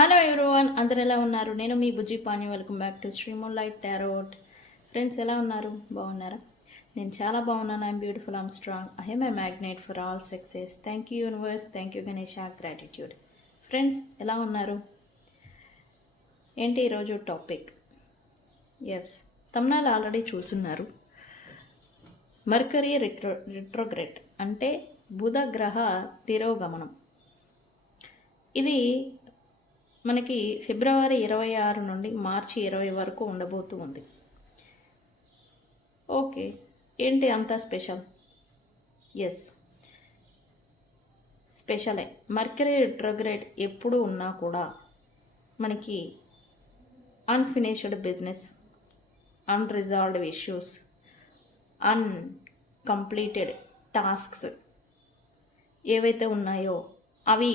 Hello everyone, అందరు ఎలా ఉన్నారు? నేను మీ Bujji Pani. Welcome back to Srimoon light tarot. Friends, ఎలా ఉన్నారు? బాగున్నారా? నేను చాలా బాగున్నాను. I'm beautiful, I'm strong, I am a magnet for all success. Thank you universe, thank you Ganesha, gratitude. Friends, ఎలా ఉన్నారు? ఏంటి ఈరోజు టాపిక్? ఎస్, తమ్నాలు ఆల్రెడీ చూస్తున్నారు. మర్కరీ రిట్రోగ్రెడ్ అంటే బుధ గ్రహ తిరోగమనం. ఇది మనకి ఫిబ్రవరి 26 నుండి మార్చి 20 వరకు ఉండబోతూ ఉంది. ఓకే, ఏంటి అంత స్పెషల్? ఎస్, స్పెషలే. మర్కరీ రిట్రోగ్రేడ్ ఎప్పుడు ఉన్నా కూడా మనకి unfinished business, unresolved issues, uncompleted tasks ఏవైతే ఉన్నాయో అవి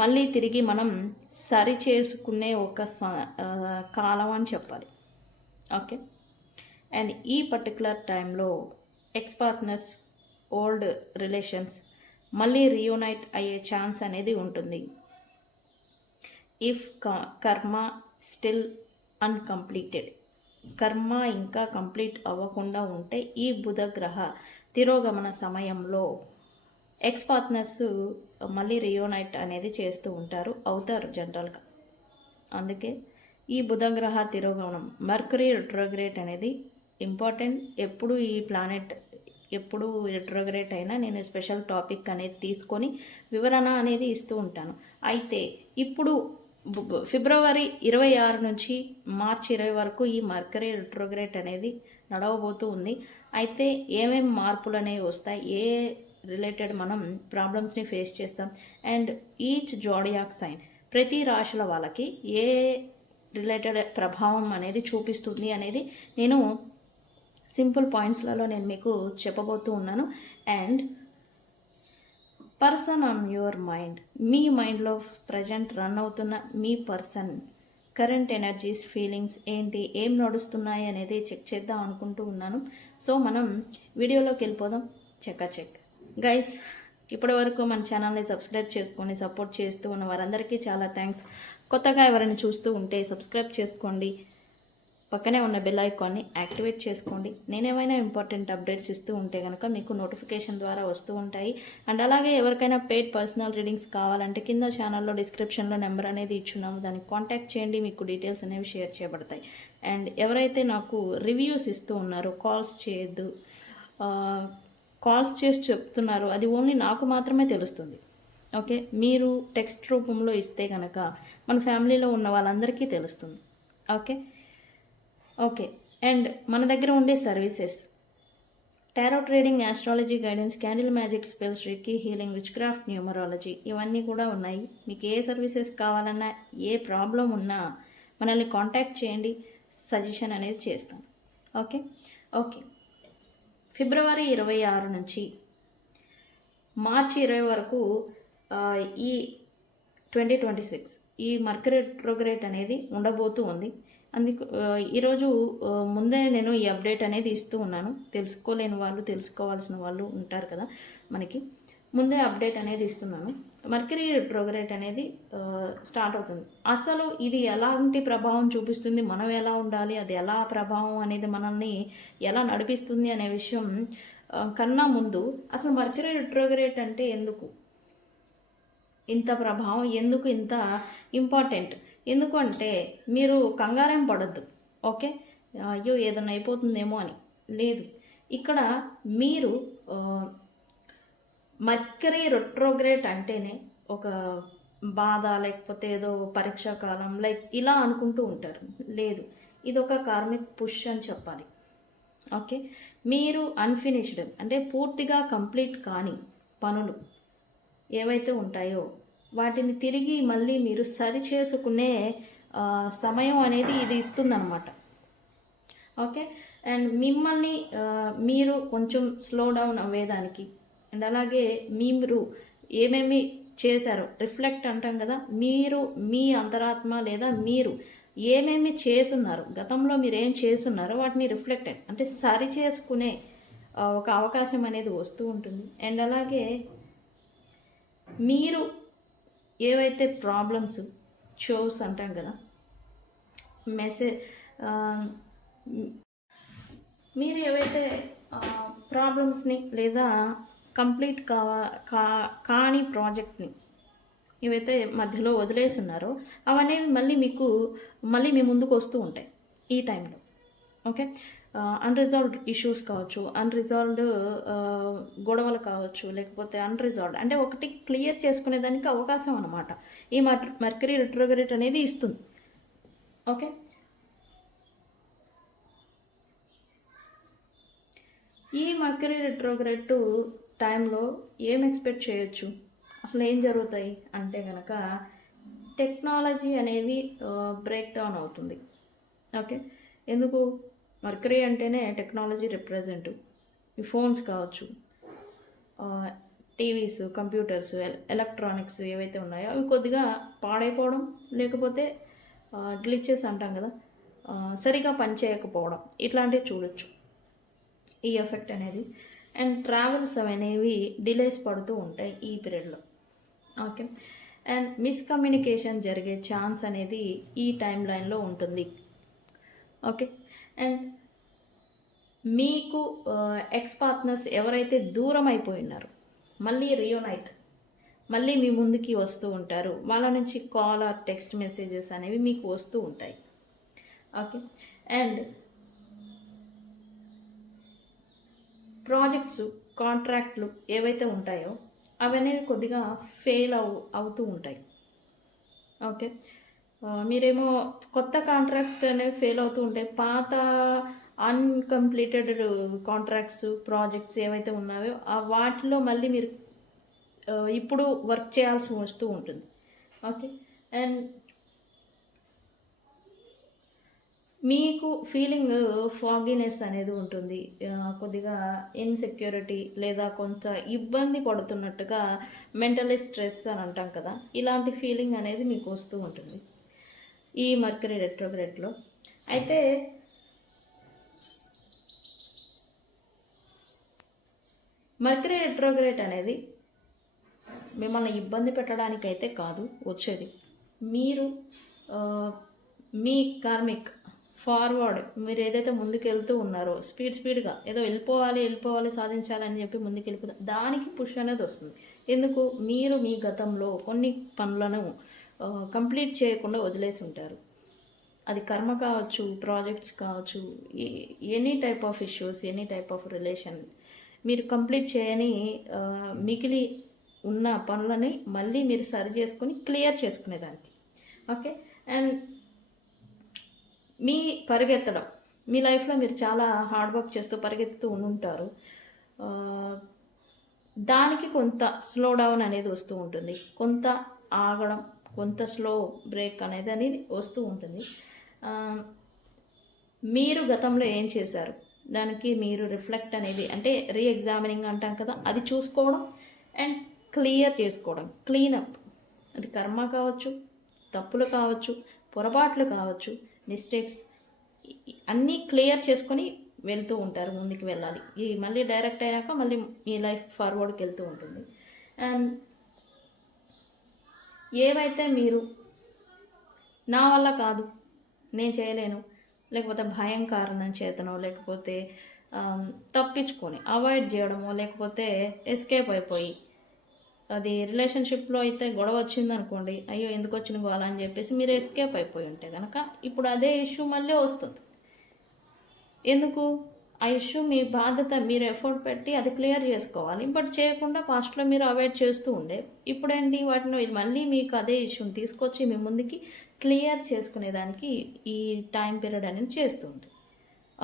మళ్ళీ తిరిగి మనం సరి చేసుకునే ఒక కాలం అని చెప్పాలి. ఓకే, అండ్ ఈ పర్టికులర్ టైంలో ఎక్స్ పార్ట్నర్స్, ఓల్డ్ రిలేషన్స్ మళ్ళీ రీయూనైట్ అయ్యే ఛాన్స్ అనేది ఉంటుంది. ఇఫ్ కర్మ స్టిల్ అన్కంప్లీటెడ్, కర్మ ఇంకా కంప్లీట్ అవ్వకుండా ఉంటే ఈ బుధ గ్రహ తిరోగమన సమయంలో ఎక్స్ పార్ట్నర్స్ మళ్ళీ రియూనైట్ అనేది చేస్తూ అవుతారు జనరల్గా. అందుకే ఈ బుధగ్రహ తిరోగమనం, మర్కరీ రిట్రోగ్రేట్ అనేది ఇంపార్టెంట్. ఎప్పుడు ఈ ప్లానెట్ ఎప్పుడు రిట్రోగ్రేట్ అయినా నేను స్పెషల్ టాపిక్ అనేది తీసుకొని వివరణ అనేది ఇస్తూ ఉంటాను. అయితే ఇప్పుడు ఫిబ్రవరి 26 నుంచి మార్చి 20 వరకు ఈ మర్కరీ రిట్రోగ్రేట్ అనేది నడవబోతూ ఉంది. అయితే ఏమేమి మార్పులు అనేవి వస్తాయి, ఏ రిలేటెడ్ మనం ప్రాబ్లమ్స్ని ఫేస్ చేస్తాం, అండ్ ఈచ్ జోడియాక్ సైన్, ప్రతి రాశుల వాళ్ళకి ఏ రిలేటెడ్ ప్రభావం అనేది చూపిస్తుంది అనేది నేను సింపుల్ పాయింట్స్లలో నేను మీకు చెప్పబోతూ ఉన్నాను. And person on your mind, మీ మైండ్లో ప్రజెంట్ రన్ అవుతున్న మీ పర్సన్ కరెంట్ ఎనర్జీస్, ఫీలింగ్స్ ఏంటి, ఏం నడుస్తున్నాయి అనేది చెక్ చేద్దాం అనుకుంటూ ఉన్నాను. సో మనం వీడియోలోకి వెళ్ళిపోదాం. చెక్ గైస్, ఇప్పటి వరకు మన ఛానల్ని సబ్స్క్రైబ్ చేసుకొని సపోర్ట్ చేస్తూ ఉన్న వారందరికీ చాలా థ్యాంక్స్. కొత్తగా ఎవరైనా చూస్తూ ఉంటే సబ్స్క్రైబ్ చేసుకోండి, పక్కనే ఉన్న బెల్ ఐకాన్ని యాక్టివేట్ చేసుకోండి. నేనేమైనా ఇంపార్టెంట్ అప్డేట్స్ ఇస్తూ ఉంటే కనుక మీకు నోటిఫికేషన్ ద్వారా వస్తూ ఉంటాయి. అండ్ అలాగే ఎవరికైనా పెయిడ్ పర్సనల్ రీడింగ్స్ కావాలంటే కింద ఛానల్లో డిస్క్రిప్షన్లో నెంబర్ అనేది ఇచ్చున్నాము, దానికి కాంటాక్ట్ చేయండి, మీకు డీటెయిల్స్ అనేవి షేర్ చేయబడతాయి. అండ్ ఎవరైతే నాకు రివ్యూస్ ఇస్తూ ఉన్నారో కాల్స్ చేయొద్దు, కాల్స్ చేసి చెప్తున్నారు, అది ఓన్లీ నాకు మాత్రమే తెలుస్తుంది. ఓకే, మీరు టెక్స్ట్ రూపంలో ఇస్తే కనుక మన ఫ్యామిలీలో ఉన్న వాళ్ళందరికీ తెలుస్తుంది. ఓకే, అండ్ మన దగ్గర ఉండే services tarot reading, astrology guidance, candle magic, spells, Reiki healing, witchcraft, numerology, ఇవన్నీ కూడా ఉన్నాయి. మీకు ఏ సర్వీసెస్ కావాలన్నా, ఏ ప్రాబ్లం ఉన్నా మనల్ని కాంటాక్ట్ చేయండి, సజెషన్ అనేది చేస్తాం. ఓకే, ఫిబ్రవరి 26 నుంచి మార్చి 20 వరకు ఈ 2026 ఈ మర్కరీ రిట్రోగ్రేడ్ అనేది ఉండబోతూ ఉంది. అందుకు ఈరోజు ముందే నేను ఈ అప్డేట్ అనేది ఇస్తూ ఉన్నాను. తెలుసుకోలేని వాళ్ళు, తెలుసుకోవాల్సిన వాళ్ళు ఉంటారు కదా, మనకి ముందే అప్డేట్ అనేది ఇస్తున్నాను. మర్కరీ రిట్రోగ్రేడ్ అనేది స్టార్ట్ అవుతుంది. అసలు ఇది ఎలాంటి ప్రభావం చూపిస్తుంది, మనం ఎలా ఉండాలి, అది ఎలా ప్రభావం అనేది మనల్ని ఎలా నడిపిస్తుంది అనే విషయం కన్నా ముందు అసలు మర్కరీ రిట్రోగ్రేడ్ అంటే ఎందుకు ఇంత ప్రభావం, ఎందుకు ఇంత ఇంపార్టెంట్, ఎందుకు అంటే మీరు కంగారేం పడద్దు. ఓకే, అయ్యో ఏదన్నా అయిపోతుందేమో అని లేదు. ఇక్కడ మీరు మర్కరీ రిట్రోగ్రేడ్ అంటేనే ఒక బాధ, లేకపోతే ఏదో పరీక్షా కాలం లైక్ ఇలా అనుకుంటూ ఉంటారు. లేదు, ఇది ఒక కార్మిక్ పుష్ అని చెప్పాలి. ఓకే, మీరు అన్ఫినిష్డ్ అంటే పూర్తిగా కంప్లీట్ కాని పనులు ఏవైతే ఉంటాయో వాటిని తిరిగి మళ్ళీ మీరు సరి చేసుకునే సమయం అనేది ఇది ఇస్తుందన్నమాట. ఓకే, అండ్ మిమ్మల్ని మీరు కొంచెం స్లో డౌన్ అవ్వేదానికి, అండ్ అలాగే మీరు ఏమేమి చేశారో రిఫ్లెక్ట్ అంటాం కదా, మీరు మీ అంతరాత్మ లేదా మీరు ఏమేమి చేసున్నారు, గతంలో మీరు ఏం చేస్తున్నారో వాటిని రిఫ్లెక్ట్ అంటే సరి చేసుకునే ఒక అవకాశం అనేది వస్తూ ఉంటుంది. అండ్ అలాగే మీరు ఏవైతే ప్రాబ్లమ్స్ షోస్ అంటాం కదా, మెసేజ్ మీరు ఏవైతే ప్రాబ్లమ్స్ని లేదా కంప్లీట్ కాని ప్రాజెక్ట్ని ఏవైతే మధ్యలో వదిలేసి ఉన్నారో అవన్నీ మళ్ళీ మీ ముందుకు వస్తూ ఉంటాయి ఈ టైంలో. ఓకే, అన్రిజాల్వ్డ్ ఇష్యూస్ కావచ్చు, అన్రిజాల్వ్డ్ గొడవలు కావచ్చు, లేకపోతే అన్రిజాల్వ్డ్ అంటే ఒకటి క్లియర్ చేసుకునేదానికి అవకాశం అన్నమాట ఈ మర్కరీ రెట్రోగ్రేడ్ అనేది ఇస్తుంది. ఓకే, ఈ మర్కరీ రెట్రోగ్రేడ్ టైంలో ఏం ఎక్స్పెక్ట్ చేయొచ్చు, అసలు ఏం జరుగుతాయి అంటే కనుక టెక్నాలజీ అనేది బ్రేక్ డౌన్ అవుతుంది. ఓకే, ఎందుకు? మర్కరీ అంటేనే టెక్నాలజీ రిప్రజెంటివ్. ఈ ఫోన్స్ కావచ్చు, టీవీస్, కంప్యూటర్స్, ఎలక్ట్రానిక్స్ ఏవైతే ఉన్నాయో అవి కొద్దిగా పాడైపోవడం, లేకపోతే గ్లిచెస్ అంటాం కదా, సరిగా పనిచేయకపోవడం, ఇట్లాంటివి చూడొచ్చు ఈ ఎఫెక్ట్ అనేది. అండ్ ట్రావెల్స్ అనేవి డిలేస్ పడుతూ ఉంటాయి ఈ పీరియడ్లో. ఓకే, అండ్ మిస్కమ్యూనికేషన్ జరిగే ఛాన్స్ అనేది ఈ టైం లైన్లో ఉంటుంది. ఓకే, అండ్ మీకు ఎక్స్ పార్ట్నర్స్ ఎవరైతే దూరం అయిపోయినారో మళ్ళీ రియూనైట్, మళ్ళీ మీ ముందుకి వస్తూ ఉంటారు. వాళ్ళ నుంచి కాల్ ఆర్ టెక్స్ట్ మెసేజెస్ అనేవి మీకు వస్తూ ఉంటాయి. ఓకే, అండ్ ప్రాజెక్ట్స్, కాంట్రాక్ట్లు ఏవైతే ఉంటాయో అవనేవి కొద్దిగా ఫెయిల్ అవుతూ ఉంటాయి. ఓకే, మీరేమో కొత్త కాంట్రాక్ట్ అనేవి ఫెయిల్ అవుతూ ఉంటాయి. పాత అన్కంప్లీటెడ్ కాంట్రాక్ట్స్, ప్రాజెక్ట్స్ ఏవైతే ఉన్నాయో వాటిలో మళ్ళీ మీరు ఇప్పుడు వర్క్ చేయాల్సి వస్తూ ఉంటుంది. ఓకే, అండ్ మీకు ఫీలింగ్ ఫాగినెస్ అనేది ఉంటుంది, కొద్దిగా ఇన్సెక్యూరిటీ లేదా కొంత ఇబ్బంది పడుతున్నట్టుగా మెంటలీ స్ట్రెస్ అని అంటాం కదా, ఇలాంటి ఫీలింగ్ అనేది మీకు వస్తూ ఉంటుంది ఈ మర్కరీ రెట్రోగ్రేడ్లో. అయితే మర్కరీ రెట్రోగ్రేడ్ అనేది మిమ్మల్ని ఇబ్బంది పెట్టడానికైతే కాదు వచ్చేది. మీరు మీ కార్మిక్ ఫార్వర్డ్, మీరు ఏదైతే ముందుకు వెళ్తూ ఉన్నారో స్పీడ్గా ఏదో వెళ్ళిపోవాలి సాధించాలని చెప్పి ముందుకు వెళ్ళిపోతారు, దానికి పుష్ అనేది వస్తుంది. ఎందుకు? మీరు మీ గతంలో కొన్ని పనులను కంప్లీట్ చేయకుండా వదిలేసి ఉంటారు. అది కర్మ కావచ్చు, ప్రాజెక్ట్స్ కావచ్చు, any type of issues, any type of relation, మీరు కంప్లీట్ చేయని మిగిలి ఉన్న పనులని మళ్ళీ మీరు సరి చేసుకొని క్లియర్ చేసుకునేదానికి. ఓకే, అండ్ మీ పరిగెత్తడం, మీ లైఫ్లో మీరు చాలా హార్డ్ వర్క్ చేస్తూ పరిగెత్తుతూ ఉంటారు, దానికి కొంత స్లో డౌన్ అనేది వస్తూ ఉంటుంది, కొంత ఆగడం, కొంత స్లో బ్రేక్ అనేది వస్తూ ఉంటుంది. మీరు గతంలో ఏం చేశారు దానికి మీరు రిఫ్లెక్ట్ అనేది అంటే రీఎగ్జామినింగ్ అంటాం కదా, అది చూసుకోవడం అండ్ క్లియర్ చేసుకోవడం, క్లీనప్. అది కర్మ కావచ్చు, తప్పులు కావచ్చు, పొరపాట్లు కావచ్చు, మిస్టేక్స్ అన్నీ క్లియర్ చేసుకొని వెళ్తూ ఉంటారు, ముందుకు వెళ్ళాలి. ఈ మళ్ళీ డైరెక్ట్ అయినాక మళ్ళీ మీ లైఫ్ ఫార్వర్డ్కి వెళ్తూ ఉంటుంది. అండ్ ఏవైతే మీరు నా వల్ల కాదు, నేను చేయలేను, లేకపోతే భయం కారణం చేతనో, లేకపోతే తప్పించుకొని అవాయిడ్ చేయడమో, లేకపోతే ఎస్కేప్ అయిపోయి, అది రిలేషన్షిప్లో అయితే గొడవ వచ్చిందనుకోండి, అయ్యో ఎందుకు వచ్చిన గోల అని చెప్పేసి మీరు ఎస్కేప్ అయిపోయి ఉంటే కనుక ఇప్పుడు అదే ఇష్యూ మళ్ళీ వస్తుంది. ఎందుకు? ఆ ఇష్యూ మీ బాధ్యత, మీరు ఎఫర్ట్ పెట్టి అది క్లియర్ చేసుకోవాలి, బట్ చేయకుండా పాస్ట్లో మీరు అవాయిడ్ చేస్తూ ఉండే, ఇప్పుడేంటి వాటిని మళ్ళీ మీకు అదే ఇష్యూని తీసుకొచ్చి మీ ముందుకి క్లియర్ చేసుకునేదానికి ఈ టైం పీరియడ్ అనేది చేస్తుంది.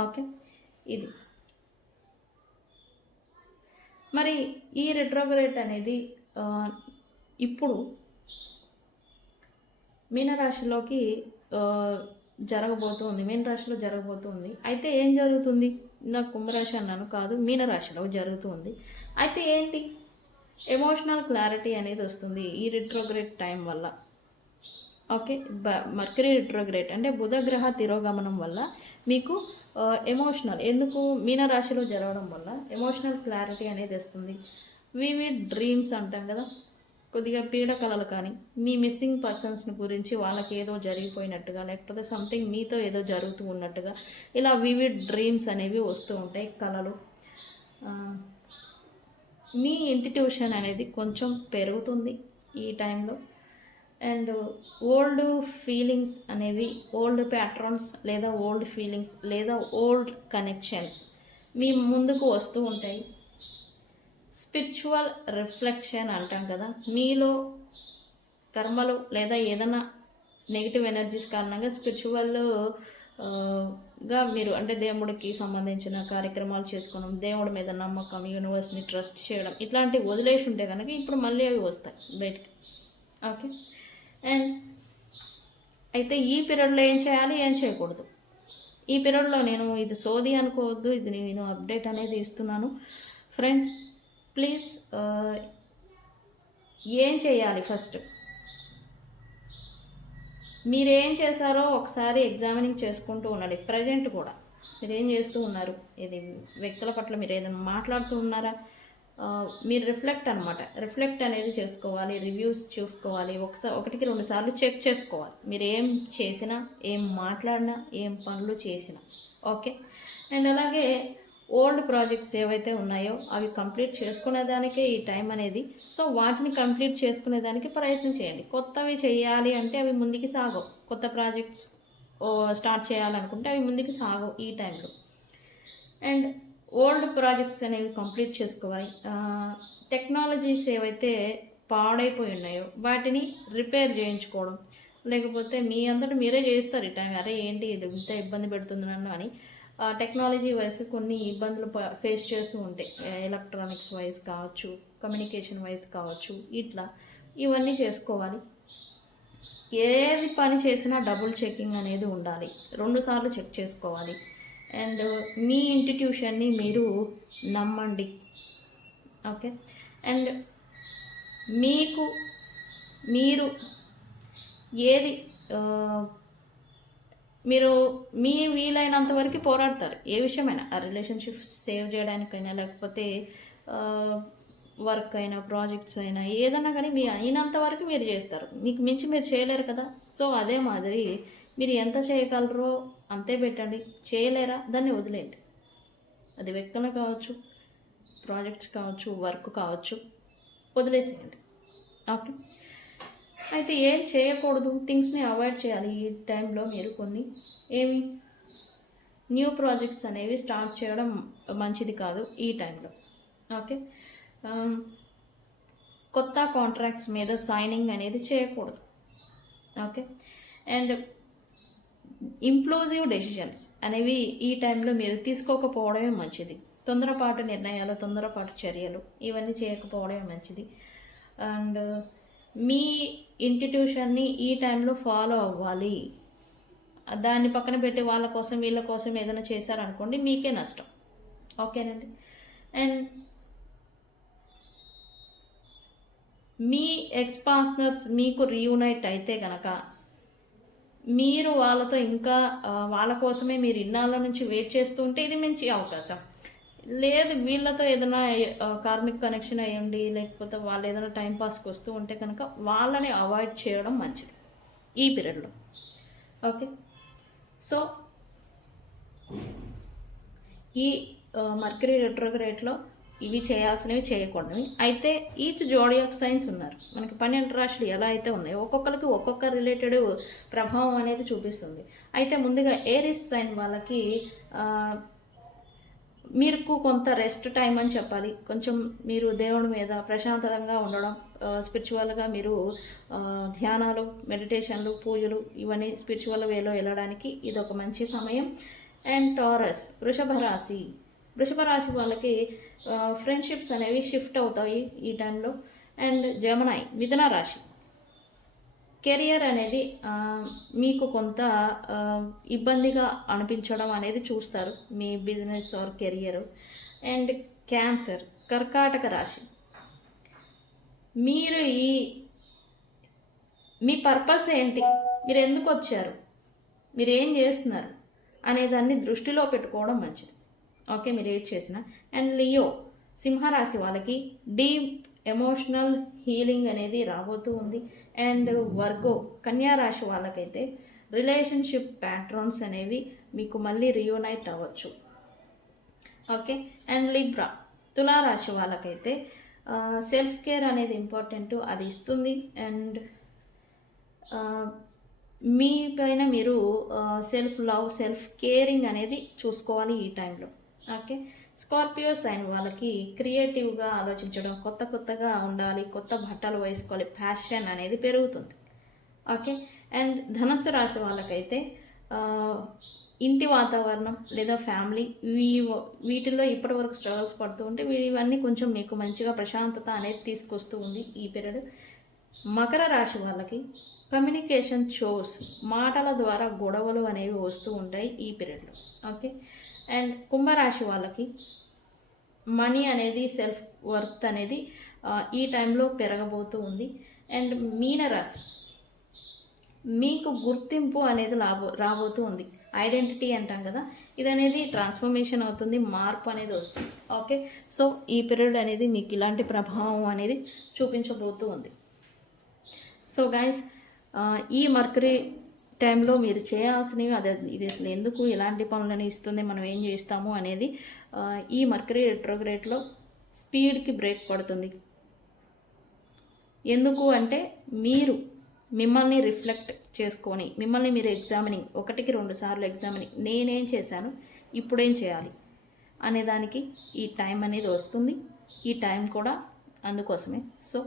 ఓకే, ఇది మరి ఈ రెట్రోగ్రేడ్ అనేది ఇప్పుడు మీనరాశిలోకి జరగబోతుంది, మీనరాశిలో జరగబోతుంది. అయితే ఏం జరుగుతుంది? నాకు కుంభరాశి అన్నాను, కాదు, మీనరాశిలో జరుగుతుంది. అయితే ఏంటి? ఎమోషనల్ క్లారిటీ అనేది వస్తుంది ఈ రెట్రోగ్రేడ్ టైం వల్ల. ఓకే, మర్కరీ రెట్రోగ్రేడ్ అంటే బుధగ్రహ తిరోగమనం వల్ల మీకు ఎమోషనల్, ఎందుకు? మీనరాశిలో జరగడం వల్ల ఎమోషనల్ క్లారిటీ అనేది వస్తుంది. వివిడ్ డ్రీమ్స్ అంటాం కదా, కొద్దిగా పీడకలలు కానీ మీ మిస్సింగ్ పర్సన్స్ని గురించి వాళ్ళకి ఏదో జరిగిపోయినట్టుగా లేకపోతే సంథింగ్ మీతో ఏదో జరుగుతూ ఉన్నట్టుగా ఇలా వివిడ్ డ్రీమ్స్ అనేవి వస్తూ ఉంటాయి, కళలు. మీ ఇంట్యూషన్ అనేది కొంచెం పెరుగుతుంది ఈ టైంలో. అండ్ ఓల్డ్ ఫీలింగ్స్ అనేవి, ఓల్డ్ ప్యాట్రన్స్ లేదా ఓల్డ్ ఫీలింగ్స్ లేదా ఓల్డ్ కనెక్షన్స్ మీ ముందుకు వస్తూ ఉంటాయి. స్పిరిచువల్ రిఫ్లెక్షన్ అంటాం కదా, మీలో కర్మలు లేదా ఏదైనా నెగిటివ్ ఎనర్జీస్ కారణంగా స్పిరిచువల్గా మీరు అంటే దేవుడికి సంబంధించిన కార్యక్రమాలు చేసుకోవడం, దేవుడి మీద నమ్మకం, యూనివర్స్ని ట్రస్ట్ చేయడం ఇట్లాంటివి వదిలేసి ఉంటే కనుక ఇప్పుడు మళ్ళీ అవి వస్తాయి బయటికి. ఓకే. అండ్ అయితే ఈ పీరియడ్లో ఏం చేయాలి, ఏం చేయకూడదు, ఈ పీరియడ్లో నేను ఇది సోది అనుకోవద్దు, ఇది నేను అప్డేట్ అనేది ఇస్తున్నాను ఫ్రెండ్స్. ప్లీజ్ ఏం చేయాలి, ఫస్ట్ మీరేం చేశారో ఒకసారి ఎగ్జామినింగ్ చేసుకుంటూ ఉండండి. ప్రజెంట్ కూడా మీరేం చేస్తూ ఉన్నారు, ఇది వ్యక్తుల పట్ల మీరు ఏదైనా మాట్లాడుతూ ఉన్నారా, మీరు రిఫ్లెక్ట్ అనేది చేసుకోవాలి, రివ్యూస్ చూసుకోవాలి, ఒకటికి 2 సార్లు చెక్ చేసుకోవాలి మీరు ఏం చేసినా, ఏం మాట్లాడినా, ఏం పనులు చేసినా. ఓకే. అండ్ అలాగే ఓల్డ్ ప్రాజెక్ట్స్ ఏవైతే ఉన్నాయో అవి కంప్లీట్ చేసుకునేదానికే ఈ టైం అనేది. సో వాటిని కంప్లీట్ చేసుకునేదానికి ప్రయత్నం చేయండి. కొత్తవి చేయాలి అంటే అవి ముందుకు సాగవు. కొత్త ప్రాజెక్ట్స్ స్టార్ట్ చేయాలనుకుంటే అవి ముందుకు సాగవు ఈ టైంలో. అండ్ ఓల్డ్ ప్రాజెక్ట్స్ అనేవి కంప్లీట్ చేసుకోవాలి. టెక్నాలజీస్ ఏవైతే పాడైపోయి ఉన్నాయో వాటిని రిపేర్ చేయించుకోవడం, లేకపోతే మీ అంతటా మీరే చేస్తారు ఈ టైం. అరే ఏంటి ఇది ఇంత ఇబ్బంది పెడుతుంది నన్ను అని టెక్నాలజీ వైస్ కొన్ని ఇబ్బందులు ఫేస్ చేస్తూ ఉంటాయి. ఎలక్ట్రానిక్స్ వైజ్ కావచ్చు, కమ్యూనికేషన్ వైజ్ కావచ్చు, ఇట్లా ఇవన్నీ చేసుకోవాలి. ఏది పని చేసినా డబుల్ చెకింగ్ అనేది ఉండాలి, 2 సార్లు చెక్ చేసుకోవాలి. అండ్ మీ ఇంట్యూషన్ని మీరు నమ్మండి. ఓకే. అండ్ మీరు ఏది మీరు మీ వీలైనంత వరకు పోరాడతారు ఏ విషయమైనా, ఆ రిలేషన్షిప్ సేవ్ చేయడానికైనా, లేకపోతే వర్క్ అయినా, ప్రాజెక్ట్స్ అయినా, ఏదైనా కానీ మీ అయినంత వరకు మీరు చేస్తారు. మీకు మించి మీరు చేయలేరు కదా. సో అదే మాదిరి మీరు ఎంత చేయగలరో అంతే పెట్టండి. చేయలేరా దాన్ని వదిలేయండి. అది వ్యక్తులు కావచ్చు, ప్రాజెక్ట్స్ కావచ్చు, వర్క్ కావచ్చు, వదిలేసేయండి. ఓకే. అయితే ఏం చేయకూడదు, థింగ్స్ని అవాయిడ్ చేయాలి ఈ టైంలో. మీరు కొన్ని న్యూ ప్రాజెక్ట్స్ అనేవి స్టార్ట్ చేయడం మంచిది కాదు ఈ టైంలో. ఓకే. కొత్త కాంట్రాక్ట్స్ మీద సైనింగ్ అనేది చేయకూడదు. ఓకే. అండ్ ఇంప్లోజివ్ డెసిషన్స్ అనేవి ఈ టైంలో మీరు తీసుకోకపోవడమే మంచిది. తొందరపాటు నిర్ణయాలు, తొందరపాటు చర్యలు ఇవన్నీ చేయకపోవడమే మంచిది. అండ్ మీ ఇంట్యూషన్ని ఈ టైంలో ఫాలో అవ్వాలి. దాన్ని పక్కన పెట్టి వాళ్ళ కోసం వీళ్ళ కోసం ఏదైనా చేశారనుకోండి మీకే నష్టం. ఓకేనండి. అండ్ మీ ఎక్స్ పార్ట్నర్స్ మీకు రీయునైట్ అయితే కనుక మీరు వాళ్ళతో ఇంకా వాళ్ళ కోసమే మీరు ఇన్నాళ్ళ నుంచి వెయిట్ చేస్తూ ఉంటే ఇది మంచి అవకాశం. లేదు వీళ్ళతో ఏదైనా కార్మిక్ కనెక్షన్ అయ్యండి, లేకపోతే వాళ్ళు ఏదైనా టైంపాస్కి వస్తూ ఉంటే కనుక వాళ్ళని అవాయిడ్ చేయడం మంచిది ఈ పీరియడ్లో. ఓకే. సో ఈ మర్కరీ రెట్రోగ్రేడ్లో ఇవి చేయాల్సినవి, చేయకూడనివి. అయితే ఈచ్ జోడియాక్ సైన్స్ ఉన్నారు మనకి 12 రాశులు ఎలా అయితే ఉన్నాయో ఒక్కొక్కరికి ఒక్కొక్క రిలేటెడ్ ప్రభావం అనేది చూపిస్తుంది. అయితే ముందుగా ఏరిస్ సైన్ వాళ్ళకి మీకు కొంత రెస్ట్ టైం అని చెప్పాలి. కొంచెం మీరు దేవుడి మీద ప్రశాంతంగా ఉండడం, స్పిరిచువల్గా మీరు ధ్యానాలు, మెడిటేషన్లు, పూజలు ఇవన్నీ స్పిరిచువల్ వేలో వెళ్ళడానికి ఇది ఒక మంచి సమయం. అండ్ టారస్ వృషభ రాశి వాళ్ళకి ఫ్రెండ్షిప్స్ అనేవి షిఫ్ట్ అవుతాయి ఈ టైంలో. అండ్ జెమిని మిథున రాశి కెరియర్ అనేది మీకు కొంత ఇబ్బందిగా అనిపించడం అనేది చూస్తారు మీ business or career. And cancer కర్కాటక రాశి మీరు మీ పర్పస్ ఏంటి, మీరు ఎందుకు వచ్చారు, మీరు ఏం చేస్తున్నారు అనేదాన్ని దృష్టిలో పెట్టుకోవడం మంచిది. ఓకే. మీరు ఏది చేసినా. అండ్ లియో సింహరాశి వాళ్ళకి డీప్ ఎమోషనల్ హీలింగ్ అనేది రాబోతూ ఉంది. అండ్ వర్గో కన్యా రాశి వాళ్ళకైతే రిలేషన్షిప్ ప్యాట్రన్స్ అనేవి మీకు మళ్ళీ రియూనైట్ అవ్వచ్చు. ఓకే. అండ్ లిబ్రా తులారాశి వాళ్ళకైతే సెల్ఫ్ కేర్ అనేది ఇంపార్టెంట్, అది ఇస్తుంది. అండ్ మీ పైన మీరు సెల్ఫ్ లవ్, సెల్ఫ్ కేరింగ్ అనేది చూసుకోవాలి ఈ టైంలో. ఓకే. స్కార్పియో సైన్ వాళ్ళకి క్రియేటివ్గా ఆలోచించడం, కొత్తగా ఉండాలి, కొత్త బట్టలు వేసుకోవాలి, ప్యాషన్ అనేది పెరుగుతుంది. ఓకే. అండ్ ధనుస్సు రాశి వాళ్ళకైతే ఇంటి వాతావరణం లేదా ఫ్యామిలీ వీటిల్లో ఇప్పటి వరకు స్ట్రగుల్స్ పడుతూ ఉంటే ఇవన్నీ కొంచెం మీకు మంచిగా ప్రశాంతత అనేది తీసుకొస్తూ ఉంది ఈ పీరియడ్. మకర రాశి వాళ్ళకి కమ్యూనికేషన్ షోస్, మాటల ద్వారా గొడవలు అనేవి వస్తూ ఉంటాయి ఈ పీరియడ్లో. ఓకే. అండ్ కుంభరాశి వాళ్ళకి మనీ అనేది, సెల్ఫ్ వర్త్ అనేది ఈ టైంలో పెరగబోతూ ఉంది. అండ్ మీనరాశి మీకు గుర్తింపు అనేది రాబోతూ ఉంది. ఐడెంటిటీ అంటాం కదా, ఇది అనేది ట్రాన్స్ఫర్మేషన్ అవుతుంది, మార్పు అనేది వస్తుంది. ఓకే. సో ఈ పీరియడ్ అనేది మీకు ఇలాంటి ప్రభావం అనేది చూపించబోతూ ఉంది. సో గైస్, ఈ మర్కరీ టైంలో మీరు చేయాల్సినవి అదే, ఇది అసలు ఎందుకు ఇలాంటి పనులను ఇస్తుంది, మనం ఏం చేస్తాము అనేది ఈ మర్కరీ రెట్రోగ్రేడ్లో స్పీడ్కి బ్రేక్ పడుతుంది. ఎందుకు అంటే మీరు మిమ్మల్ని రిఫ్లెక్ట్ చేసుకొని మిమ్మల్ని మీరు ఎగ్జామినింగ్, 1-2 సార్లు ఎగ్జామినింగ్, నేనేం చేశాను, ఇప్పుడేం చేయాలి అనేదానికి ఈ టైం అనేది వస్తుంది. ఈ టైం కూడా అందుకోసమే. సో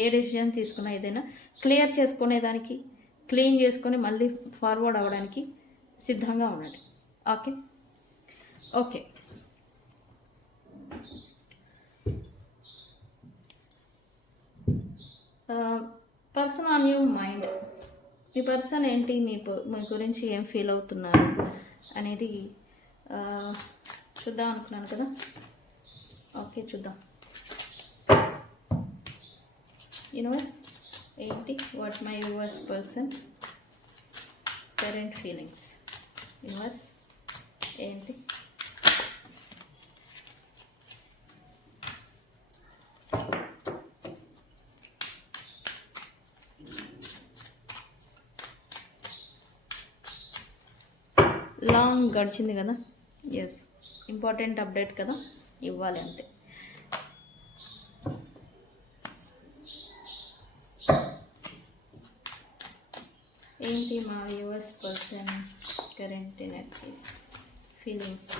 ఏ డెసిషన్ తీసుకున్నా ఏదైనా క్లియర్ చేసుకునేదానికి, క్లీన్ చేసుకొని మళ్ళీ ఫార్వర్డ్ అవ్వడానికి సిద్ధంగా ఉండండి. Okay. Okay. Person on your mind, me person ఏంటి, మీ గురించి ఏం ఫీల్ అవుతున్నారు అనేది చూద్దాం అనుకున్నాను కదా. ఓకే, చూద్దాం. యూనివర్స్ ఏంటి, what my yours person current feelings, universe ఏంటి. లాంగ్ గడిచింది కదా, ఎస్, ఇంపార్టెంట్ అప్డేట్ కదా, ఇవ్వాలి అంతే. ఏంటి మా viewers person current energies, feelings.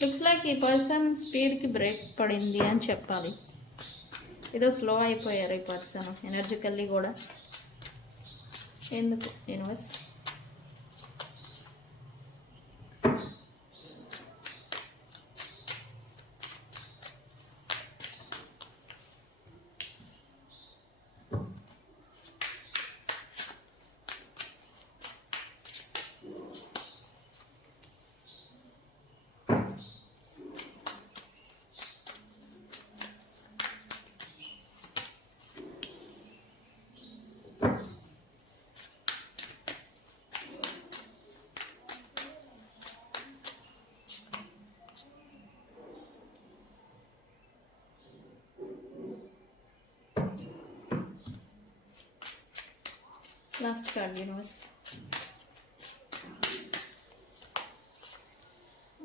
Looks like ఈ పర్సన్ స్పీడ్కి బ్రేక్ పడింది అని చెప్పాలి. ఏదో స్లో అయిపోయారు ఈ పర్సన్ ఎనర్జికల్లీ కూడా. ఎందుకు universe? Last card, universe.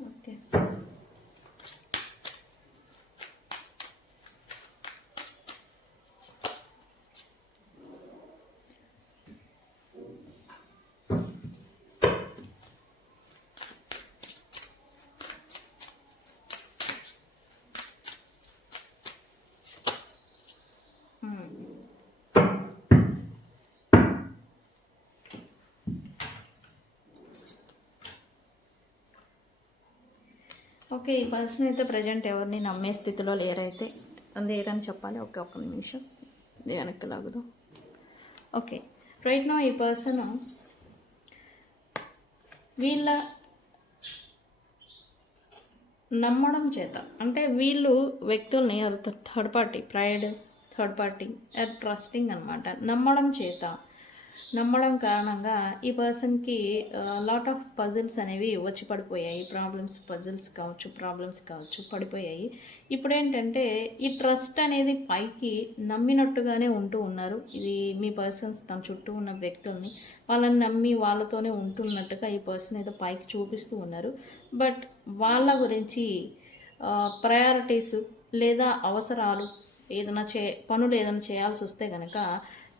Okay. Okay, ఈ పర్సన్ అయితే ప్రజెంట్ ఎవరిని నమ్మే స్థితిలో లేరని చెప్పాలి. ఓకే, ఒక్క నిమిషం వెనక్కి లాగుదు. ఓకే, రైట్ నో ఈ పర్సన్ వీళ్ళ నమ్మడం చేత, అంటే వీళ్ళు వ్యక్తుల్ని third party pride, third party trusting అనమాట, నమ్మడం కారణంగా ఈ పర్సన్కి లాట్ ఆఫ్ పజిల్స్ అనేవి వచ్చి పడిపోయాయి. పజిల్స్ కావచ్చు పడిపోయాయి. ఇప్పుడు ఏంటంటే ఈ ట్రస్ట్ అనేది పైకి నమ్మినట్టుగానే ఉంటూ ఉన్నారు. ఇది మీ పర్సన్స్ తన చుట్టూ ఉన్న వ్యక్తుల్ని వాళ్ళని నమ్మి వాళ్ళతోనే ఉంటున్నట్టుగా ఈ పర్సన్ ఏదో పైకి చూపిస్తూ ఉన్నారు. బట్ వాళ్ళ గురించి ప్రయారిటీస్ లేదా అవసరాలు పనులు ఏదైనా చేయాల్సి వస్తే కనుక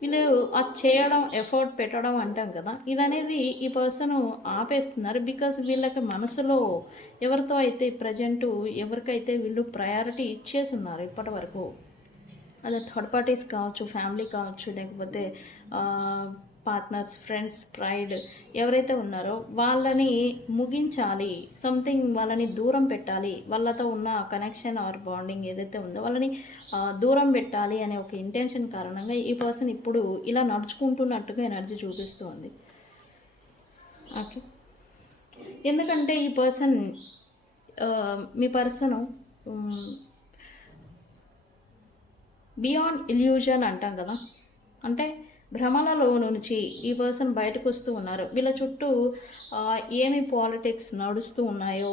వీళ్ళు అది చేయడం, ఎఫర్ట్ పెట్టడం అంటాం కదా, ఇదనేది ఈ పర్సన్ ఆపేస్తున్నారు. బికాస్ వీళ్ళకి మనసులో ఎవరికైతే వీళ్ళు ప్రయారిటీ ఇచ్చేసి ఉన్నారు ఇప్పటి వరకు, అదే థర్డ్ పార్టీస్ కావచ్చు, ఫ్యామిలీ కావచ్చు, లేకపోతే పార్ట్నర్స్, ఫ్రెండ్స్, ప్రైడ్ ఎవరైతే ఉన్నారో వాళ్ళని ముగించాలి, వాళ్ళని దూరం పెట్టాలి, వాళ్ళతో ఉన్న కనెక్షన్ ఆర్ బాండింగ్ ఏదైతే ఉందో వాళ్ళని దూరం పెట్టాలి అనే ఒక ఇంటెన్షన్ కారణంగా ఈ పర్సన్ ఇప్పుడు ఇలా నడుచుకుంటున్నట్టుగా ఎనర్జీ చూపిస్తుంది. ఓకే, ఎందుకంటే ఈ పర్సన్ మీ పర్సను బియాండ్ ఇల్యూజన్ అంటాం కదా, అంటే భ్రమలలో నుంచి ఈ పర్సన్ బయటకు వస్తూ ఉన్నారు. వీళ్ళ చుట్టూ ఏమి పాలిటిక్స్ నడుస్తూ ఉన్నాయో,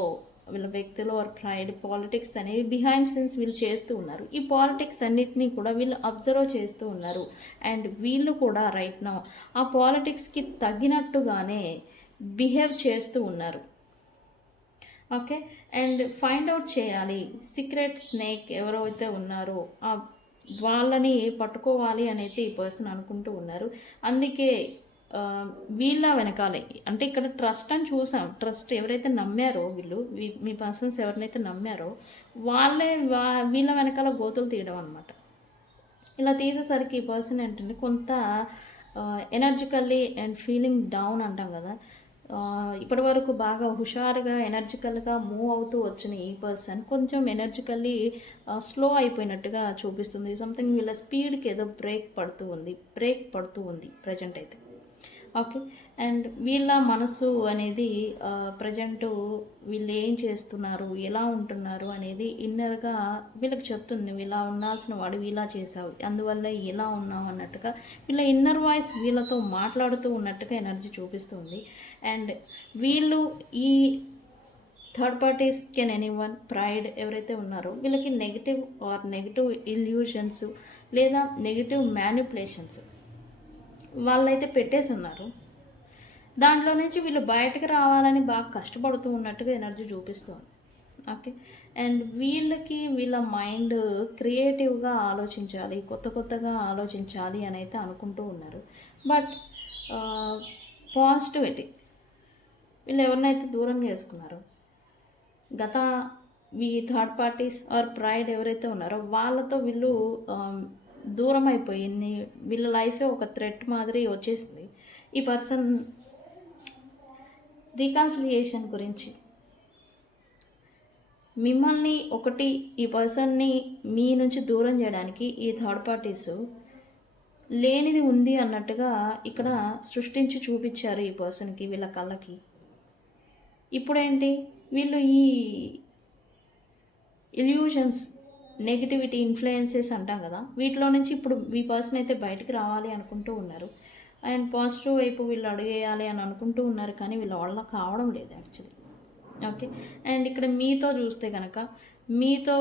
వీళ్ళ వ్యక్తులు ఆర్ ప్రైడ్ పాలిటిక్స్ అనేవి బిహైండ్ సీన్స్ వీళ్ళు చేస్తూ ఉన్నారు. ఈ పాలిటిక్స్ అన్నిటినీ కూడా వీళ్ళు అబ్జర్వ్ చేస్తూ ఉన్నారు. అండ్ వీళ్ళు కూడా రైట్ నౌ ఆ పాలిటిక్స్కి తగినట్టుగానే బిహేవ్ చేస్తూ ఉన్నారు. ఓకే, అండ్ ఫైండ్ అవుట్ చేయాలి సీక్రెట్ స్నేక్ ఎవరైతే ఉన్నారో వాళ్ళని పట్టుకోవాలి అనేది ఈ పర్సన్ అనుకుంటూ ఉన్నారు. అందుకే వీళ్ళ వెనకాలే, అంటే ఇక్కడ ట్రస్ట్ అని చూసాం, ట్రస్ట్ ఎవరైతే నమ్మారో మీ పర్సన్స్ ఎవరినైతే నమ్మారో వీళ్ళ వెనకాల గోతులు తీయడం అనమాట. ఇలా తీసేసరికి ఈ పర్సన్ ఏంటంటే కొంత ఎనర్జికల్లీ అండ్ ఫీలింగ్ డౌన్ అంటాం కదా, ఇప్పటి వరకు బాగా హుషారుగా ఎనర్జికల్గా మూవ్ అవుతూ వచ్చిన ఈ పర్సన్ కొంచెం ఎనర్జికల్లీ స్లో అయిపోయినట్టుగా చూపిస్తుంది. వీళ్ళ స్పీడ్కి ఏదో బ్రేక్ పడుతూ ఉంది ప్రజెంట్ అయితే. ఓకే, అండ్ వీళ్ళ మనసు అనేది ప్రజెంట్ వీళ్ళు ఏం చేస్తున్నారు, ఎలా ఉంటున్నారు అనేది ఇన్నర్గా వీళ్ళకి చెప్తుంది. ఇలా ఉండాల్సిన వాడు ఇలా చేసావు, అందువల్ల ఎలా ఉన్నావు అన్నట్టుగా వీళ్ళ ఇన్నర్ వాయిస్ వీళ్ళతో మాట్లాడుతూ ఉన్నట్టుగా ఎనర్జీ చూపిస్తుంది. అండ్ వీళ్ళు ఈ థర్డ్ పార్టీస్ ఎనీవన్ ప్రైడ్ ఎవరైతే ఉన్నారో వీళ్ళకి నెగిటివ్ ఇల్యూషన్స్ లేదా నెగిటివ్ మ్యానిపులేషన్స్ వాళ్ళైతే పెట్టేసి ఉన్నారు. దాంట్లో నుంచి వీళ్ళు బయటకు రావాలని బాగా కష్టపడుతూ ఉన్నట్టుగా ఎనర్జీ చూపిస్తుంది. ఓకే, అండ్ వీళ్ళ మైండ్ క్రియేటివ్గా ఆలోచించాలి, కొత్తగా ఆలోచించాలి అని అయితే అనుకుంటూ ఉన్నారు. బట్ పాజిటివిటీ వీళ్ళు ఎవరినైతే దూరం చేసుకున్నారో థర్డ్ పార్టీస్ ఆర్ ప్రైడ్ ఎవరైతే ఉన్నారో వాళ్ళతో వీళ్ళు దూరం అయిపోయింది. వీళ్ళ లైఫే ఒక థ్రెట్ మాదిరి వచ్చేసింది. ఈ పర్సన్ రీకాన్సిలియేషన్ గురించి మిమ్మల్ని ఈ పర్సన్ని మీ నుంచి దూరం చేయడానికి ఈ థర్డ్ పార్టీస్ లేనిది ఉంది అన్నట్టుగా ఇక్కడ సృష్టించి చూపించారు ఈ పర్సన్కి, వీళ్ళ కళ్ళకి. ఇప్పుడేంటి వీళ్ళు ఈ ఇల్యూషన్స్, నెగిటివిటీ, ఇన్ఫ్లుయెన్సెస్ అంటాం కదా, వీటిలో నుంచి ఇప్పుడు ఈ పర్సన్ అయితే బయటికి రావాలి అనుకుంటూ ఉన్నారు. అండ్ పాజిటివ్ వైపు వీళ్ళు అడిగేయాలి అని అనుకుంటూ ఉన్నారు, కానీ వాళ్ళ కావడం లేదు యాక్చువల్లీ. ఓకే, అండ్ ఇక్కడ మీతో చూస్తే కనుక మీతో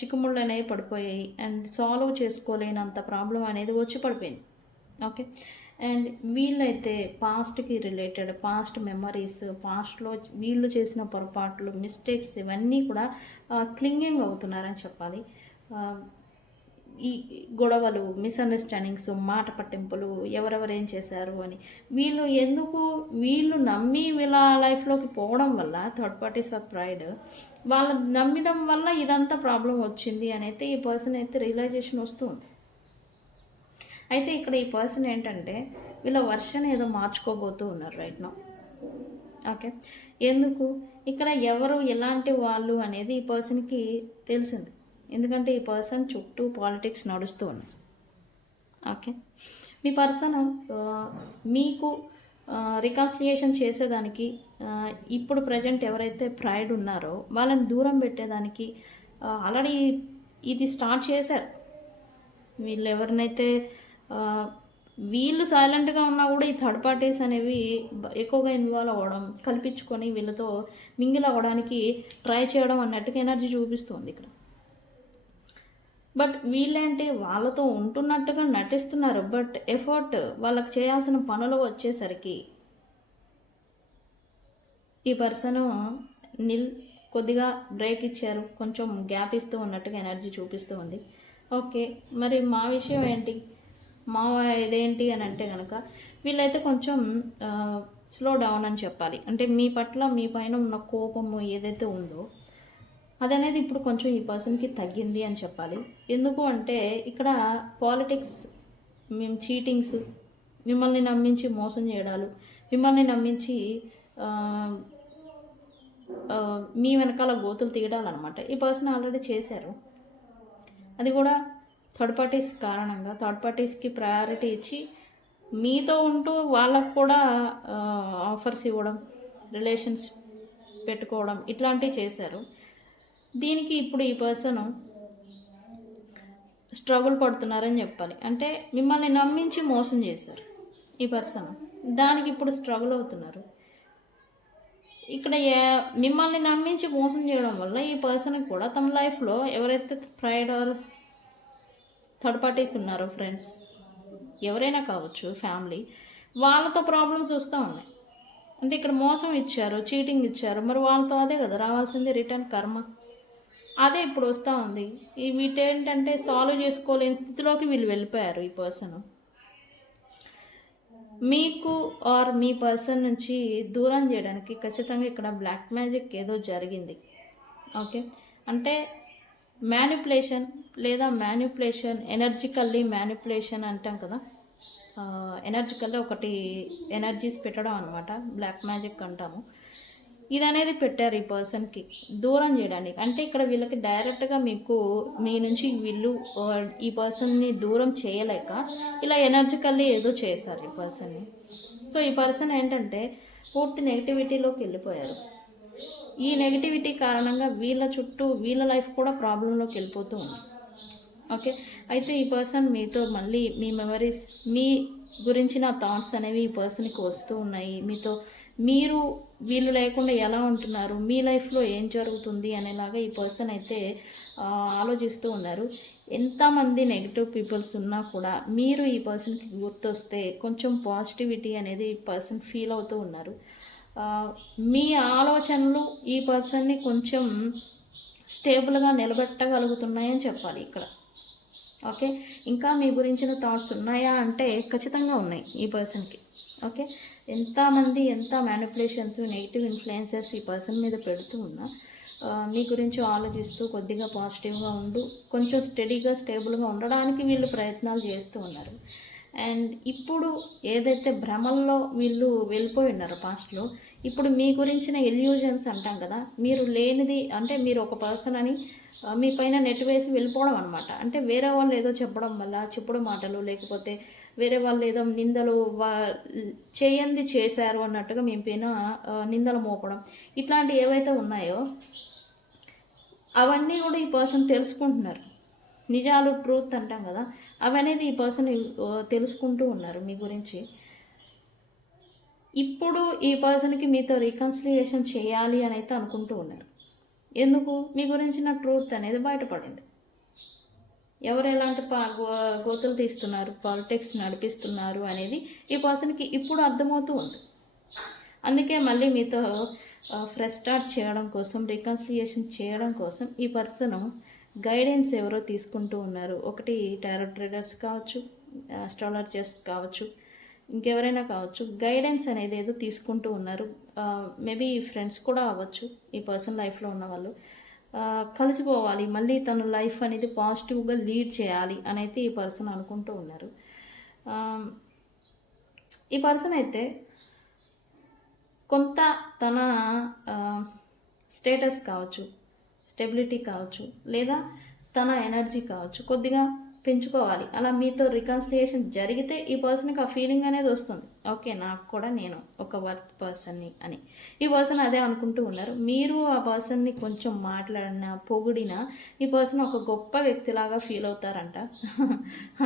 చిక్కుముళ్ళు అనేవి పడిపోయాయి అండ్ సాల్వ్ చేసుకోలేనంత ప్రాబ్లం అనేది వచ్చి పడిపోయింది. ఓకే, అండ్ వీళ్ళైతే పాస్ట్కి రిలేటెడ్ పాస్ట్ మెమరీస్, పాస్ట్లో వీళ్ళు చేసిన పొరపాట్లు, మిస్టేక్స్ ఇవన్నీ కూడా క్లింగింగ్ అవుతున్నారని చెప్పాలి. ఈ గొడవలు, మిస్అండర్స్టాండింగ్స్, మాట పట్టింపులు, ఎవరెవరు ఏం చేశారు అని వీళ్ళు నమ్మి వీళ్ళ లైఫ్లోకి పోవడం వల్ల థర్డ్ పార్టీస్ ఆఫ్ ప్రైడ్ వాళ్ళు నమ్మడం వల్ల ఇదంతా ప్రాబ్లం వచ్చింది అని అయితే ఈ పర్సన్ అయితే రియలైజేషన్ వస్తుంది. అయితే ఇక్కడ ఈ పర్సన్ ఏంటంటే వీళ్ళ వర్షన్ ఏదో మార్చుకోబోతూ ఉన్నారు రైట్ నౌ. ఓకే. ఎందుకు? ఇక్కడ ఎవరు ఎలాంటి వాళ్ళు అనేది ఈ పర్సన్‌కి తెలిసింది. ఎందుకంటే ఈ పర్సన్ చుట్టూ పాలిటిక్స్ నడుస్తూ ఉన్నాయి. ఓకే. మీ పర్సను మీకు రికన్సిలియేషన్ చేసేదానికి ఇప్పుడు ప్రెజెంట్ ఎవరైతే ప్రైడ్ ఉన్నారో వాళ్ళని దూరం పెట్టేదానికి ఆల్రెడీ ఇది స్టార్ట్ చేశారు. వీళ్ళు ఎవరినైతే వీళ్ళు సైలెంట్గా ఉన్నా కూడా ఈ థర్డ్ పార్టీస్ అనేవి ఎక్కువగా ఇన్వాల్వ్ అవ్వడం, కల్పించుకొని వీళ్ళతో మింగిల్ అవ్వడానికి ట్రై చేయడం అన్నట్టుగా ఎనర్జీ చూపిస్తుంది ఇక్కడ. బట్ వీళ్ళేంటి వాళ్ళతో ఉంటున్నట్టుగా నటిస్తున్నారు. బట్ ఎఫర్ట్ వాళ్ళకి చేయాల్సిన పనులు వచ్చేసరికి ఈ పర్సను కొద్దిగా బ్రేక్ ఇచ్చారు, కొంచెం గ్యాప్ ఇస్తూ ఉన్నట్టుగా ఎనర్జీ చూపిస్తూ ఉంది. ఓకే, మరి మా విషయం ఏంటి, మా ఇదేంటి అని అంటే కనుక వీళ్ళైతే కొంచెం స్లో డౌన్ అని చెప్పాలి. అంటే మీ పట్ల మీ పైన ఉన్న కోపము ఏదైతే ఉందో అదనేది ఇప్పుడు కొంచెం ఈ పర్సన్కి తగ్గింది అని చెప్పాలి. ఎందుకు అంటే ఇక్కడ పాలిటిక్స్, మేము చీటింగ్స్, మిమ్మల్ని నమ్మించి మోసం చేయడాలు, మిమ్మల్ని నమ్మించి మీ వెనకాల గోతులు తీయడాలన్నమాట ఈ పర్సన్ ఆల్రెడీ చేశారు. అది కూడా థర్డ్ పార్టీస్ కారణంగా థర్డ్ పార్టీస్కి ప్రయారిటీ ఇచ్చి మీతో ఉంటూ వాళ్ళకు కూడా ఆఫర్స్ ఇవ్వడం, రిలేషన్స్ పెట్టుకోవడం ఇట్లాంటివి చేశారు. దీనికి ఇప్పుడు ఈ పర్సన్ స్ట్రగుల్ పడుతున్నారని చెప్పాలి. అంటే మిమ్మల్ని నమ్మించి మోసం చేశారు ఈ పర్సన్, దానికి ఇప్పుడు స్ట్రగుల్ అవుతున్నారు. ఇక్కడ మిమ్మల్ని నమ్మించి మోసం చేయడం వల్ల ఈ పర్సన్కి కూడా తమ లైఫ్లో ఎవరైతే ప్రైడ్ ఆర్ థర్డ్ పార్టీస్ ఉన్నారో, ఫ్రెండ్స్ ఎవరైనా కావచ్చు, ఫ్యామిలీ, వాళ్ళతో ప్రాబ్లమ్స్ వస్తూ ఉన్నాయి. అంటే ఇక్కడ మోసం ఇచ్చారు, చీటింగ్ ఇచ్చారు, మరి వాళ్ళతో అదే కదా రావాల్సింది, రిటర్న్ కర్మ అదే ఇప్పుడు వస్తూ ఉంది. ఈ వీటేంటంటే సాల్వ్ చేసుకోలేని స్థితిలోకి వీళ్ళు వెళ్ళిపోయారు. ఈ పర్సన్ మీకు ఆర్ మీ పర్సన్ నుంచి దూరం చేయడానికి ఖచ్చితంగా ఇక్కడ బ్లాక్ మ్యాజిక్ ఏదో జరిగింది. ఓకే, అంటే మ్యానిపులేషన్ లేదా మ్యానిపులేషన్, ఎనర్జికల్లీ మ్యానిపులేషన్ అంటాం కదా, ఎనర్జికల్లీ ఒకటి ఎనర్జీస్ పెట్టడం అనమాట, బ్లాక్ మ్యాజిక్ అంటాము. ఇది అనేది పెట్టారు ఈ పర్సన్కి దూరం చేయడానికి. అంటే ఇక్కడ వీళ్ళకి డైరెక్ట్గా మీకు మీ నుంచి వీళ్ళు ఈ పర్సన్ని దూరం చేయలేక ఇలా ఎనర్జికల్లీ ఏదో చేశారు ఈ పర్సన్ని. సో ఈ పర్సన్ ఏంటంటే పూర్తి నెగిటివిటీలోకి వెళ్ళిపోయారు. ఈ నెగిటివిటీ కారణంగా వీళ్ళ చుట్టూ వీళ్ళ లైఫ్ కూడా ప్రాబ్లంలోకి వెళ్ళిపోతూ ఉంది. ఓకే, అయితే ఈ పర్సన్ మీతో మళ్ళీ మీ మెమరీస్, మీ గురించిన థాట్స్ అనేవి ఈ పర్సన్కి వస్తూ ఉన్నాయి. మీతో మీరు వీళ్ళు లేకుండా ఎలా ఉంటున్నారు, మీ లైఫ్లో ఏం జరుగుతుంది అనేలాగా ఈ పర్సన్ అయితే ఆలోచిస్తూ ఉన్నారు. ఎంతమంది నెగిటివ్ పీపుల్స్ ఉన్నా కూడా మీరు ఈ పర్సన్కి గుర్తొస్తే కొంచెం పాజిటివిటీ అనేది ఈ పర్సన్ ఫీల్ అవుతూ ఉన్నారు. మీ ఆలోచనలు ఈ పర్సన్ని కొంచెం స్టేబుల్గా నిలబెట్టగలుగుతున్నాయని చెప్పాలి ఇక్కడ. ఓకే, ఇంకా మీ గురించిన థాట్స్ ఉన్నాయా అంటే ఖచ్చితంగా ఉన్నాయి ఈ పర్సన్కి. ఓకే, ఎంత మ్యానిపులేషన్స్, నెగిటివ్ ఇన్ఫ్లుయెన్సెస్ ఈ పర్సన్ మీద పెడుతూ ఉన్నా మీ గురించి ఆలోచిస్తూ కొద్దిగా పాజిటివ్గా ఉండు, కొంచెం స్టడీగా స్టేబుల్గా ఉండడానికి వీళ్ళు ప్రయత్నాలు చేస్తూ ఉన్నారు. అండ్ ఇప్పుడు ఏదైతే భ్రమల్లో వీళ్ళు వెళ్ళిపోయి ఉన్నారో పాస్ట్లో, ఇప్పుడు మీ గురించిన ఇల్యూజన్స్ అంటాం కదా, మీరు లేనిది అంటే మీరు ఒక పర్సన్ అని మీ పైన నెట్ వేసి వెళ్ళిపోవడం అనమాట. అంటే వేరే వాళ్ళు ఏదో చెప్పడం వల్ల, చెప్పుడు మాటలు, లేకపోతే వేరే వాళ్ళు ఏదో నిందలు చేయంది చేశారు అన్నట్టుగా మీ పైన నిందలు మోపడం, ఇట్లాంటివి ఏవైతే ఉన్నాయో అవన్నీ కూడా ఈ పర్సన్ తెలుసుకుంటున్నారు. నిజాలు, ట్రూత్ అంటాం కదా, అవనేది ఈ పర్సన్ తెలుసుకుంటూ ఉన్నారు మీ గురించి. ఇప్పుడు ఈ పర్సన్కి మీతో రీకన్సిలియేషన్ చేయాలి అని అయితే అనుకుంటూ ఉన్నారు. ఎందుకు? మీ గురించిన ట్రూత్ అనేది బయటపడింది. ఎవరు ఎలాంటి గోతులు తీస్తున్నారు, పాలిటిక్స్ నడిపిస్తున్నారు అనేది ఈ పర్సన్కి ఇప్పుడు అర్థమవుతూ ఉంది. అందుకే మళ్ళీ మీతో ఫ్రెష్ స్టార్ట్ చేయడం కోసం, రీకన్సిలియేషన్ చేయడం కోసం ఈ పర్సన్ గైడెన్స్ ఎవరో తీసుకుంటూ ఉన్నారు. ఒకటి టారో ట్రేడర్స్ కావచ్చు, అస్ట్రాలజర్స్ కావచ్చు, ఇంకెవరైనా కావచ్చు, గైడెన్స్ అనేది ఏదో తీసుకుంటూ ఉన్నారు. మేబీ ఫ్రెండ్స్ కూడా అవ్వచ్చు ఈ పర్సన్ లైఫ్లో ఉన్న వాళ్ళు. కలిసిపోవాలి, మళ్ళీ తన లైఫ్ అనేది పాజిటివ్గా లీడ్ చేయాలి అని అయితే ఈ పర్సన్ అనుకుంటూ ఉన్నారు. ఈ పర్సన్ అయితే కొంత తన స్టేటస్ కావచ్చు, స్టెబిలిటీ కావచ్చు, లేదా తన ఎనర్జీ కావచ్చు కొద్దిగా పెంచుకోవాలి. అలా మీతో రికన్సిలియేషన్ జరిగితే ఈ పర్సన్కి ఆ ఫీలింగ్ అనేది వస్తుంది, ఓకే నాకు కూడా నేను ఒక వర్త్ పర్సన్ని అని. ఈ పర్సన్ అదే అనుకుంటూ ఉన్నారు. మీరు ఆ పర్సన్ని కొంచెం మాట్లాడినా పొగిడినా ఈ పర్సన్ ఒక గొప్ప వ్యక్తిలాగా ఫీల్ అవుతారంట.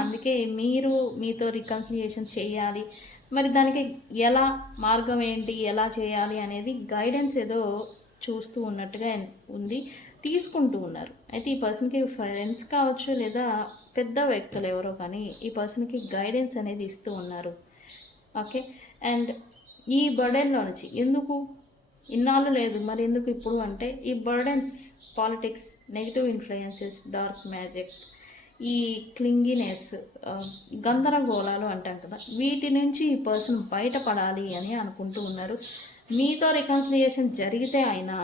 అందుకే మీరు మీతో రికన్సిలియేషన్ చేయాలి. మరి దానికి ఎలా మార్గం ఏంటి, ఎలా చేయాలి అనేది గైడెన్స్ ఏదో చూస్తూ ఉన్నట్టుగా ఉంది, తీసుకుంటూ ఉన్నారు. అయితే ఈ పర్సన్కి ఫ్రెండ్స్ కావచ్చు లేదా పెద్ద వ్యక్తులు ఎవరో కానీ ఈ పర్సన్కి గైడెన్స్ అనేది ఇస్తూ ఉన్నారు. ఓకే, అండ్ ఈ బర్డెన్లో నుంచి ఎందుకు ఇన్నాళ్ళు లేదు మరి ఎందుకు ఇప్పుడు అంటే ఈ burdens, politics, negative influences, dark magic, ఈ క్లింగినెస్, గందరగోళాలు అంటాం కదా, వీటి నుంచి ఈ పర్సన్ బయటపడాలి అని అనుకుంటూ ఉన్నారు. మీతో రికన్సిలియేషన్ జరిగితే అయినా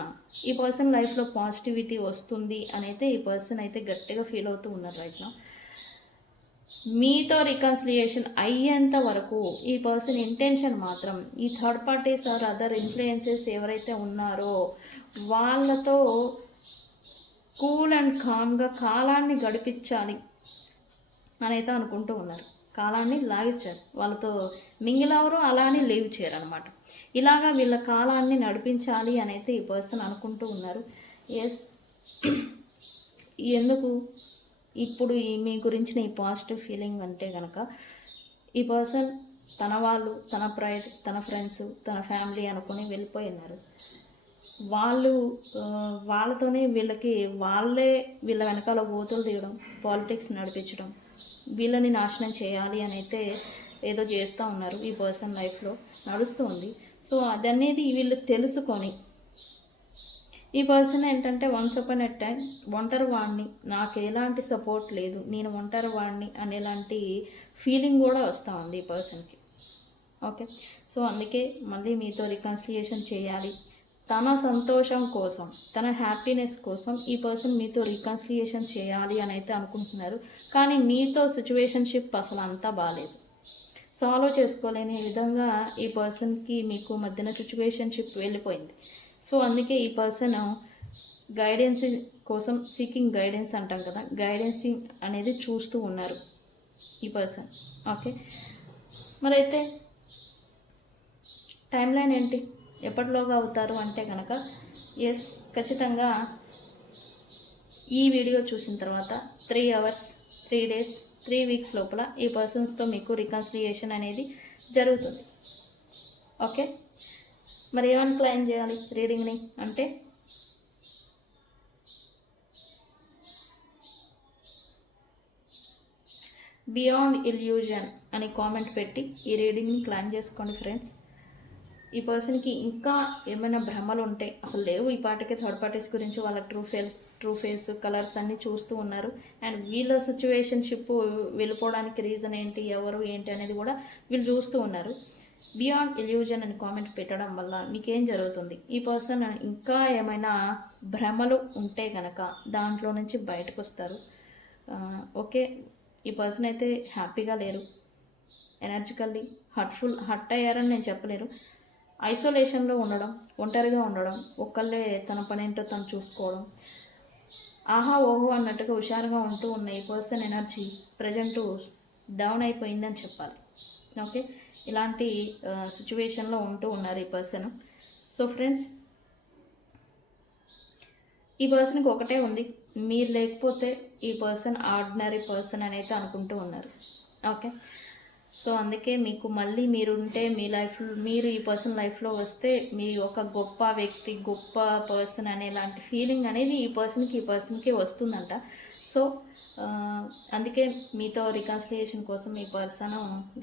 ఈ పర్సన్ లైఫ్లో పాజిటివిటీ వస్తుంది అని అయితే ఈ పర్సన్ అయితే గట్టిగా ఫీల్ అవుతూ ఉన్నారు రైట్ నౌ. మీతో రికన్సిలియేషన్ అయ్యేంత వరకు ఈ పర్సన్ ఇంటెన్షన్ మాత్రం ఈ third parties or other influences ఎవరైతే ఉన్నారో వాళ్ళతో కూల్ అండ్ కామ్గా కాలాన్ని గడిపించాలి అని అయితే అనుకుంటూ ఉన్నారు. కాలాన్ని లాగించారు, వాళ్ళతో మింగిల్ అవరు, అలా అని లీవ్ చేయరు అనమాట. ఇలాగా వీళ్ళ కాలాన్ని నడిపించాలి అని అయితే ఈ పర్సన్ అనుకుంటూ ఉన్నారు. ఎస్, ఎందుకు ఇప్పుడు మీ గురించిన ఈ పాజిటివ్ ఫీలింగ్ అంటే కనుక ఈ పర్సన్ తన వాళ్ళు, తన ప్రైడ్, తన ఫ్రెండ్స్, తన ఫ్యామిలీ అనుకుని వెళ్ళిపోయి ఉన్నారు. వాళ్ళతోనే వాళ్ళే వీళ్ళ వెనకాల గోతులు తీయడం, పాలిటిక్స్ నడిపించడం, వీళ్ళని నాశనం చేయాలి అని అయితే ఏదో చేస్తూ ఉన్నారు. ఈ పర్సన్ లైఫ్లో నడుస్తూ ఉంది. సో అదనేది వీళ్ళు తెలుసుకొని ఈ పర్సన్ ఏంటంటే వన్స్ అపాన్ ఎ టైం ఒంటరి వాడిని, నాకు ఎలాంటి సపోర్ట్ లేదు, నేను ఒంటరి వాడిని అనేలాంటి ఫీలింగ్ కూడా వస్తూ ఉంది ఈ పర్సన్కి. ఓకే, సో అందుకే మళ్ళీ మీతో రికన్సిలియేషన్ చేయాలి. తన సంతోషం కోసం, తన హ్యాపీనెస్ కోసం ఈ పర్సన్ మీతో రికన్సిలియేషన్ చేయాలి అని అయితే అనుకుంటున్నారు. కానీ మీతో సిచ్యువేషన్షిప్ అసలు అంతా బాగాలేదు, సాల్వ్ చేసుకోలేని విధంగా ఈ పర్సన్కి మీకు మధ్యన సిచ్యువేషన్షిప్ వెళ్ళిపోయింది. సో అందుకే ఈ పర్సన్ గైడెన్స్ కోసం సీకింగ్ గైడెన్స్ అంటాం కదా, గైడెన్సింగ్ అనేది చూస్తూ ఉన్నారు ఈ పర్సన్. ఓకే, మరైతే టైం లైన్ ఏంటి, ఎప్పటిలోగా అవుతారు అంటే కనుక ఎస్, ఖచ్చితంగా ఈ వీడియో చూసిన తర్వాత 3 hours, 3 days, 3 weeks లోపల ఈ పర్సన్స్తో మీకు రికన్సిలియేషన్ అనేది జరుగుతుంది. ఓకే, మరి ఏమని ప్లాన్ చేయాలి రీడింగ్ని అంటే బియాండ్ ఇల్యూజన్ అని కామెంట్ పెట్టి ఈ రీడింగ్ని ప్లాన్ చేసుకోండి ఫ్రెండ్స్. ఈ పర్సన్కి ఇంకా ఏమైనా భ్రమలు ఉంటే అసలు లేవు, ఈ పాటికే థర్డ్ పార్టీస్ గురించి వాళ్ళ ట్రూ ఫేస్ కలర్స్ అన్నీ చూస్తూ ఉన్నారు. అండ్ వీళ్ళ సిచ్యువేషన్షిప్ వెళ్ళిపోవడానికి రీజన్ ఏంటి, ఎవరు ఏంటి అనేది కూడా వీళ్ళు చూస్తూ ఉన్నారు. బియాండ్ ఇల్యూజన్ అని కామెంట్ పెట్టడం వల్ల మీకేం జరుగుతుంది, ఈ పర్సన్ ఇంకా ఏమైనా భ్రమలు ఉంటే కనుక దాంట్లో నుంచి బయటకు వస్తారు. ఓకే, ఈ పర్సన్ అయితే హ్యాపీగా లేరు, ఎనర్జికల్లీ హర్ట్ అయ్యారని నేను చెప్పలేరు. ఐసోలేషన్లో ఉండడం, ఒంటరిగా ఉండడం, ఒక్కళ్ళే తన పనేంటో తను చూసుకోవడం, ఆహా ఓహో అన్నట్టుగా హుషారుగా ఉంటూ ఉన్న ఈ పర్సన్ ఎనర్జీ ప్రజెంట్ డౌన్ అయిపోయిందని చెప్పాలి. ఓకే, ఇలాంటి సిచ్యువేషన్లో ఉంటూ ఉన్నారు ఈ పర్సన్. సో ఫ్రెండ్స్, ఈ పర్సన్కి ఒకటే ఉంది, మీరు లేకపోతే ఈ పర్సన్ ఆర్డినరీ పర్సన్ అని అయితే అనుకుంటూ ఉన్నారు. ఓకే, సో అందుకే మీకు మళ్ళీ మీరుంటే మీరు ఈ పర్సన్ లైఫ్లో వస్తే మీ ఒక గొప్ప వ్యక్తి, గొప్ప పర్సన్ అనేలాంటి ఫీలింగ్ అనేది ఈ పర్సన్కి వస్తుందంట. సో అందుకే మీతో రికన్సిలియేషన్ కోసం ఈ పర్సన్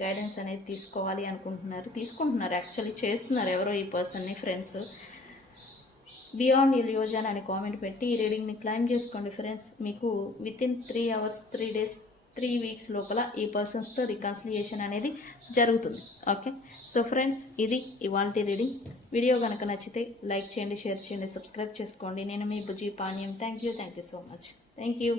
గైడెన్స్ అనేది తీసుకుంటున్నారు యాక్చువల్లీ చేస్తున్నారు ఎవరో ఈ పర్సన్ని ఫ్రెండ్స్. బియాండ్ ఇల్యూజన్ అని కామెంట్ పెట్టి ఈ రీడింగ్ని క్లైమ్ చేసుకోండి ఫ్రెండ్స్. మీకు వితిన్ 3 hours, 3 days, 3 weeks లోపల ఈ పర్సన్స్తో రికన్సిలియేషన్ అనేది జరుగుతుంది. ఓకే, సో ఫ్రెండ్స్, ఇది ఇవాల్టి రీడింగ్. వీడియో కనుక నచ్చితే లైక్ చేయండి, షేర్ చేయండి, సబ్స్క్రైబ్ చేసుకోండి. నేను మీ బుజ్జి పానీయం. Thank you so much. Thank you.